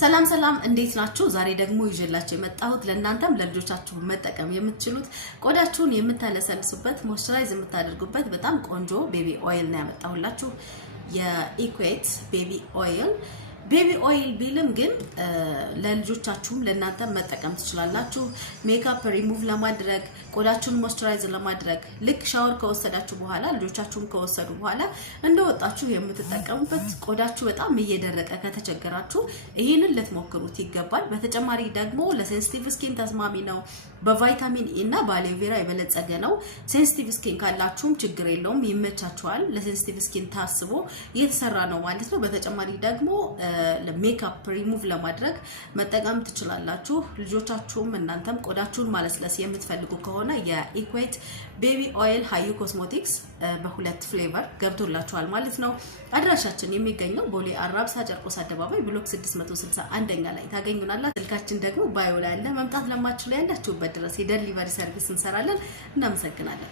ሰላም ሰላም እንዴት ናችሁ? ዛሬ ደግሞ ይዤላችሁ የመጣሁት ለእናንተም ለልጆቻችሁ መጠቀም የምትችሉት ቆዳችሁን የምታለሰልሱበት ሞይስቸራይዝ የምታደርጉበት በጣም ቆንጆ ቤቢ ኦይል ነው ያመጣሁላችሁ። የኢኩዌት ቤቢ ኦይል ቢልም ግን ለልጆቻችሁም ለእናንተ መጠቀም ትችላላችሁ። ሜካፕ ሪሙቭ ለማድረግ ቆዳችሁን ሞይስቸራይዝ ለማድረግ ልክ ሻወር ከወሰዳችሁ በኋላ ልጆቻችሁም ከወሰዱ በኋላ እንደወጣችሁ የምትጠቀሙበት ቆዳችሁ በጣም እየደረቀ ከተቸገራችሁ ይሄንን ልትሞክሩት ይገባል። በተጨማሪ ደግሞ ለሴንሲቲቭ ስኪን ተስማሚ ነው። በቫይታሚን ኢ እና በአሎቬራ የበለጸገ ነው። ሴንሲቲቭ ስኪን ካላችሁም ችግር የለውም ይመቻችኋል። ለሴንሲቲቭ ስኪን ታስቦ እየተሰራ ነው ማለት ነው። በተጨማሪ ደግሞ ለሜካፕ ሪሙቭ ለማድረግ መጠቀም ትችላላችሁ። ልጆቻችሁም እናንተም ቆዳችሁን ማለስለስ የምትፈልጉ ከሆነ የኢኩዌት ቤቢ ኦይል ሃዩ ኮስሞቲክስ በሁለት ፍሌቨር ገብቶላችኋል ማለት ነው። አድራሻችን የሚገኘው ቦሌ አራብሳ ጨርቆስ አደባባይ ብሎክ 661ኛ ላይ ታገኙናላችሁ። ስልካችን ደግሞ ባዮ ላይ አለ። መምጣት ለማትችሉ ያላችሁበት ድረስ የዴሊቨሪ ሰርቪስ እንሰራለን። እናመሰግናለን።